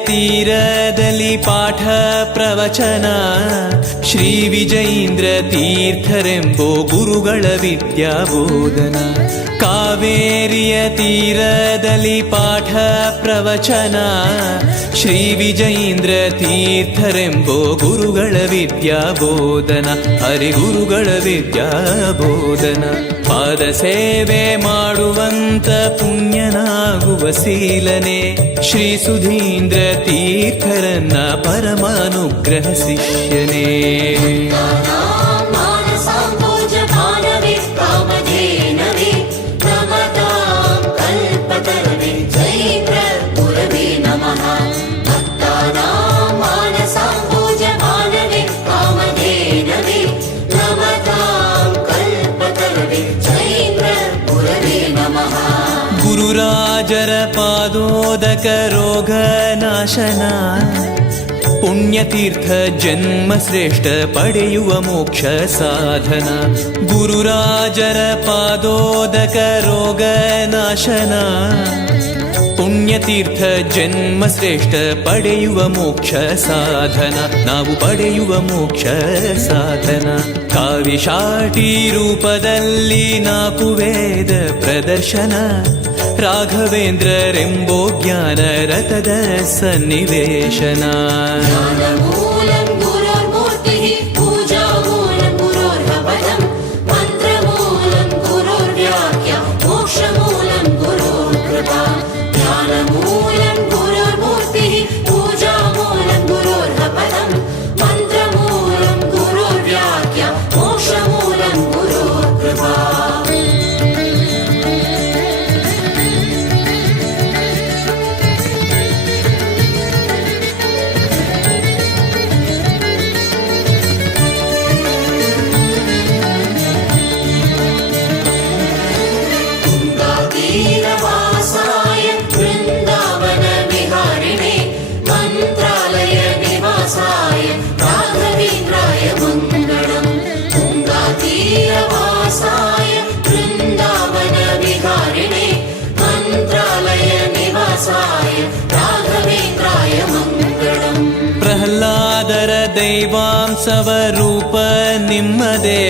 ತೀರದಲ್ಲಿ ಪಾಠ ಪ್ರವಚನ ಶ್ರೀ ವಿಜಯೀಂದ್ರ ತೀರ್ಥರೆಂಬೋ ಗುರುಗಳ ವಿದ್ಯಾಬೋಧನ. ಕಾವೇರಿಯ ತೀರದಲ್ಲಿ ಪಾಠ ಪ್ರವಚನ ಶ್ರೀ ವಿಜಯೀಂದ್ರ ತೀರ್ಥರೆಂಬೋ ಗುರುಗಳ ವಿದ್ಯಾಬೋಧನ. ಹರಿಗುರುಗಳ ವಿದ್ಯಾಬೋಧನ. ಪಾದ ಸೇವೆ ಮಾಡುವಂತ ಪುಣ್ಯನಾಗುವ ಶೀಲನೆ ಶ್ರೀ ಸುಧೀಂದ್ರ ತೀರ್ಥರನ್ನ ಪರಮಾನುಗ್ರಹ ಶಿಷ್ಯನೇ. ಗುರುರಾಜರ ಪಾದೋದಕ ರೋಗ ನಾಶನ ಪುಣ್ಯತೀರ್ಥ ಜನ್ಮ ಶ್ರೇಷ್ಠ ಪಡೆಯುವ ಮೋಕ್ಷ ಸಾಧನ. ಗುರುರಾಜರ ಪಾದೋದಕ ರೋಗ ನಾಶನ ಪುಣ್ಯತೀರ್ಥ ಜನ್ಮ ಶ್ರೇಷ್ಠ ಪಡೆಯುವ ಮೋಕ್ಷ ಸಾಧನ. ನಾವು ಪಡೆಯುವ ಮೋಕ್ಷ ಸಾಧನ. ಕಾವಿಶಾಟಿ ರೂಪದಲ್ಲಿ 4 ವೇದ ಪ್ರದರ್ಶನ ರಾಘವೇಂದ್ರರೆಂಬೋ ಜ್ಞಾನ ರಥದ ಸನ್ನಿವೇಶನ. ಪ್ರಹ್ಲಾದರ ದೈವಾಂಶವ ರೂಪ ನಿಮ್ಮದೇ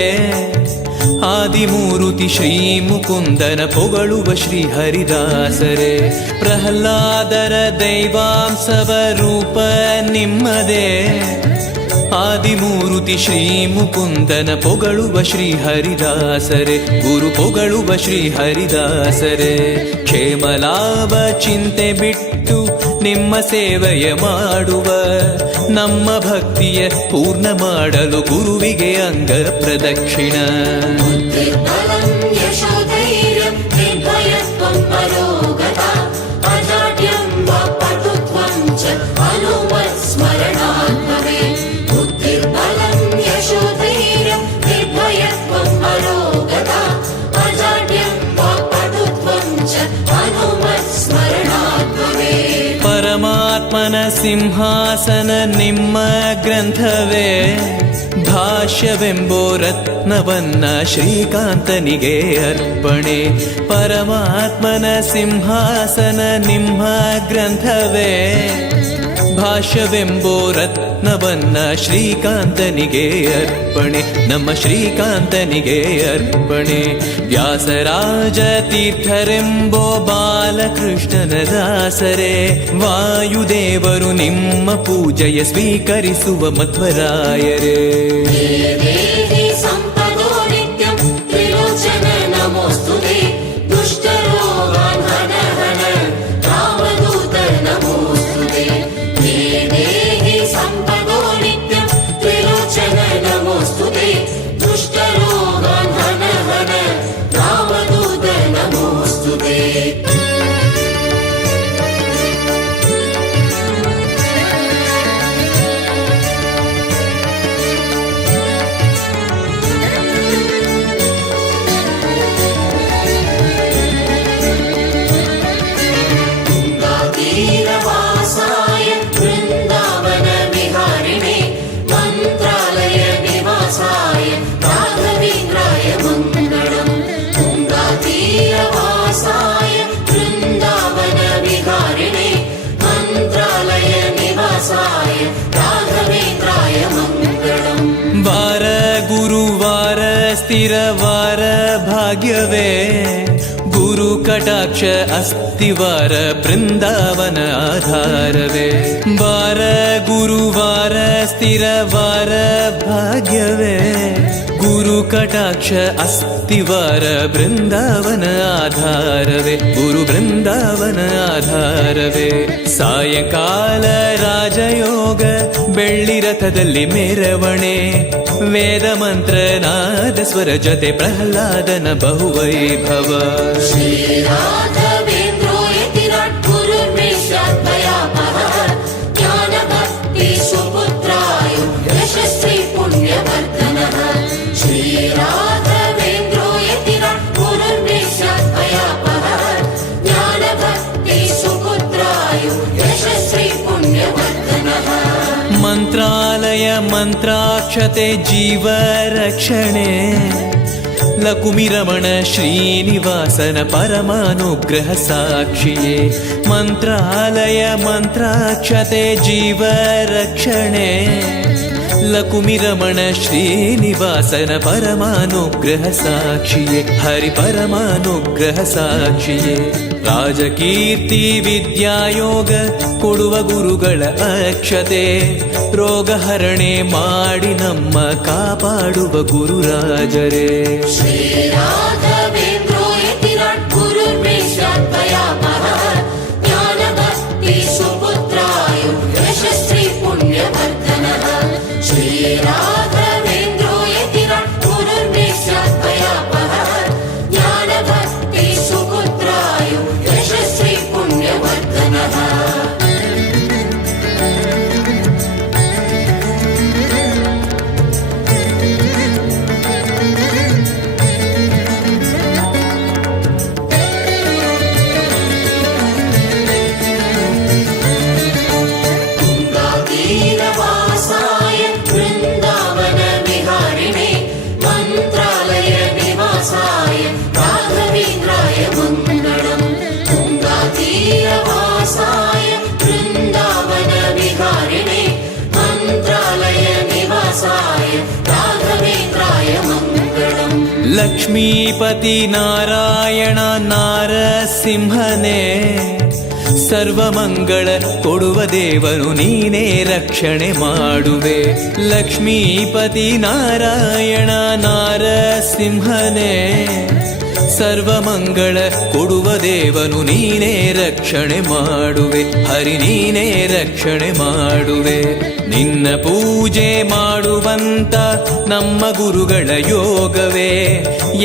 ಆದಿಮೂರುತಿ ಶ್ರೀ ಮುಕುಂದನ ಪೊಗಳುವ ಶ್ರೀ ಹರಿದಾಸರೇ. ಪ್ರಹ್ಲಾದರ ದೈವಾಂಶವ ರೂಪ ನಿಮ್ಮದೇ ಆದಿಮೂರುತಿ ಶ್ರೀ ಮುಕುಂದನ ಪೊಗಳುವ ಶ್ರೀ ಹರಿದಾಸರೇ. ಗುರು ಪೊಗಳುವ ಶ್ರೀ ಹರಿದಾಸರೇ. ಕ್ಷೇಮಲಾಭ ಚಿಂತೆ ಬಿಟ್ಟು ನಿಮ್ಮ ಸೇವೆಯ ಮಾಡುವ ನಮ್ಮ ಭಕ್ತಿಯ ಪೂರ್ಣ ಮಾಡಲು ಗುರುವಿಗೆ ಅಂಗ ಪ್ರದಕ್ಷಿಣ. ಪರಮಾತ್ಮನ ಸಿಂಹಾಸನ ನಿಮ್ಮ ಗ್ರಂಥವೇ ಭಾಷ್ಯವೆಂಬೋ ರತ್ನವನ್ನ ಶ್ರೀಕಾಂತನಿಗೆ ಅರ್ಪಣೆ. ಪರಮಾತ್ಮನ ಸಿಂಹಾಸನ ನಿಮ್ಮ ಗ್ರಂಥವೇ ಭಾಷ್ಯವೆಂಬೋ ರತ್ನವನ್ನ ಶ್ರೀಕಾಂತನಿಗೆ ಅರ್ಪಣೆ. ನಮ್ಮ ಶ್ರೀಕಾಂತನಿಗೆ ಅರ್ಪಣೆ. ವ್ಯಾಸರಾಜ ತೀರ್ಥರೆಂಬೋ ಬಾಲಕೃಷ್ಣನ ದಾಸರೇ. ವಾಯುದೇವರು ನಿಮ್ಮ ಪೂಜೆಯ ಸ್ವೀಕರಿಸುವ ಮಧ್ವರಾಯರೇ. ಸ್ಥಿರವಾರ ಭಾಗ್ಯವೇ ಗುರು ಕಟಾಕ್ಷ ಅಸ್ತಿವಾರ ಬೃಂದಾವನ ಆಧಾರವೇ ವಾರ ಗುರುವಾರ ಸ್ಥಿರವಾರ ಭಾಗ್ಯವೇ ಗುರು ಕಟಾಕ್ಷ ಅಸ್ತಿವಾರ ಬೃಂದಾವನ ಆಧಾರವೇ ಗುರು ಬೃಂದಾವನ ಆಧಾರವೇ ಸಾಯಂಕಾಲ ರಾಜಯೋಗ ಬೆಳ್ಳಿ ರಥದಲ್ಲಿ ಮೆರವಣೆ ವೇದ ಮಂತ್ರ ನಾದ ಸ್ವರ ಜೊತೆ ಪ್ರಹ್ಲಾದನ ಬಹುವೈಭವ श्रीराघवेन्द्रो यतिराट् गुरुर्मेषात् भयापहः ज्ञानभक्ति सुपुत्राय यशस्वी पुण्यवर्धनः श्रीराघवेन्द्रो यतिराट् गुरुर्मेषात् भयापहः ज्ञानभक्ति सुपुत्राय यशस्वी पुण्यवर्धनः ಮಂತ್ರಾಲಯ ಮಂತ್ರಾಕ್ಷತೆ ಜೀವ ರಕ್ಷಣೆ ಲಕುಮಿರಮಣ ಶ್ರೀನಿವಾಸನ ಪರಮಾನುಗ್ರಹ ಸಾಕ್ಷಿಯೇ ಮಂತ್ರಾಲಯ ಮಂತ್ರಾಕ್ಷತೆ ಜೀವ ರಕ್ಷಣೆ ಲಕುಮಿರಮಣ ಶ್ರೀನಿವಾಸನ ಪರಮಾನುಗ್ರಹ ಸಾಕ್ಷಿಯೇ ಹರಿ ಪರಮಾನುಗ್ರಹ ಸಾಕ್ಷಿಯೇ ರಾಜಕೀರ್ತಿ ವಿದ್ಯಾಯೋಗ ಕೊಡುವ ಗುರುಗಳ ಅಕ್ಷತೆ ರೋಗಹರಣೆ ಮಾಡಿ ನಮ್ಮ ಕಾಪಾಡುವ ಗುರುರಾಜರೇ श्रीराघवेन्द्रो यतिराट् गुरुर्मेषात् भयापहः ज्ञानभक्ति सुपुत्राय यशस्वी पुण्यवर्धनः श्रीराघवेन्द्रो यतिराट् गुरुर्मेषात् भयापहः ज्ञानभक्ति सुपुत्राय यशस्वी पुण्यवर्धनः तुङ्गातीरवासाय वृन्दावन विहारिणे मन्त्रालय निवासाय राघवेन्द्राय मङ्गलम् तुङ्गातीरवासाय वृन्दावन विहारिणे मन्त्रालय निवासाय राघवेन्द्राय मङ्गलम् ಲಕ್ಷ್ಮೀಪತಿ ನಾರಾಯಣ ನಾರಸಿಂಹನೇ ಸರ್ವಮಂಗಳ ಕೊಡುವ ದೇವನು ನೀನೇ ರಕ್ಷಣೆ ಮಾಡುವೆ ಲಕ್ಷ್ಮೀಪತಿ ನಾರಾಯಣ ನಾರಸಿಂಹನೇ ಸರ್ವಮಂಗಳ ಕೊಡುವ ದೇವನು ನೀನೇ ರಕ್ಷಣೆ ಮಾಡುವೆ ಹರಿ ನೀನೇ ರಕ್ಷಣೆ ಮಾಡುವೆ ನಿನ್ನ ಪೂಜೆ ಮಾಡುವಂತ ನಮ್ಮ ಗುರುಗಳ ಯೋಗವೇ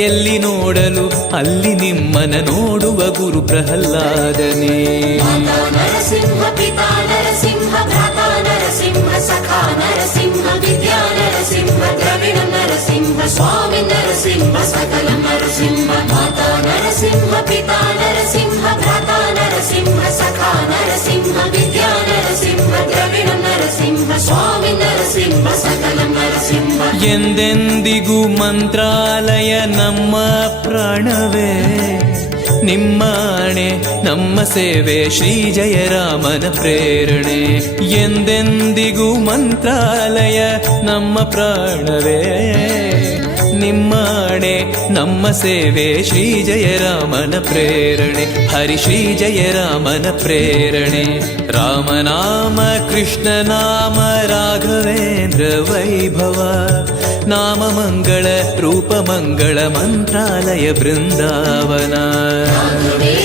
ಎಲ್ಲಿ ನೋಡಲು ಅಲ್ಲಿ ನಿಮ್ಮನ ನೋಡುವ ಗುರು ಪ್ರಹ್ಲಾದನೇ माता नरसिंह पिता नरसिंह भ्राता नरसिंह सखा नरसिंह विद्या नरसिंह द्रविण नरसिंह स्वामी नरसिंह सकलं नरसिंह माता नरसिंह पिता नरसिंह भ्राता नरसिंह सखा नरसिंह विद्या नरसिंह द्रविण नरसिंह स्वामी नरसिंह सकलं नरसिंह ಎಂದೆಂದಿಗೂ ಮಂತ್ರಾಲಯ ನಮ್ಮ ಪ್ರಾಣವೇ ನಿಮ್ಮಾಣೆ ನಮ್ಮ ಸೇವೆ ಶ್ರೀ ಜಯರಾಮನ ಪ್ರೇರಣೆ ಎಂದೆಂದಿಗೂ ಮಂತ್ರಾಲಯ ನಮ್ಮ ಪ್ರಾಣವೇ ನಿಮ್ಮಾಣೆ ನಮ್ಮ ಸೇವೆ ಶ್ರೀ ಜಯರಾಮನ ಪ್ರೇರಣೆ ಹರಿ ಶ್ರೀ ಜಯರಾಮನ ಪ್ರೇರಣೆ ರಾಮನಾಮ ಕೃಷ್ಣ ನಾಮ ರಾಘವೇಂದ್ರ ವೈಭವ ನಾಮ ಮಂಗಳ ರೂಪ ಮಂಗಳ ಮಂತ್ರಾಲಯ ಬೃಂದಾವನ राघवेन्द्र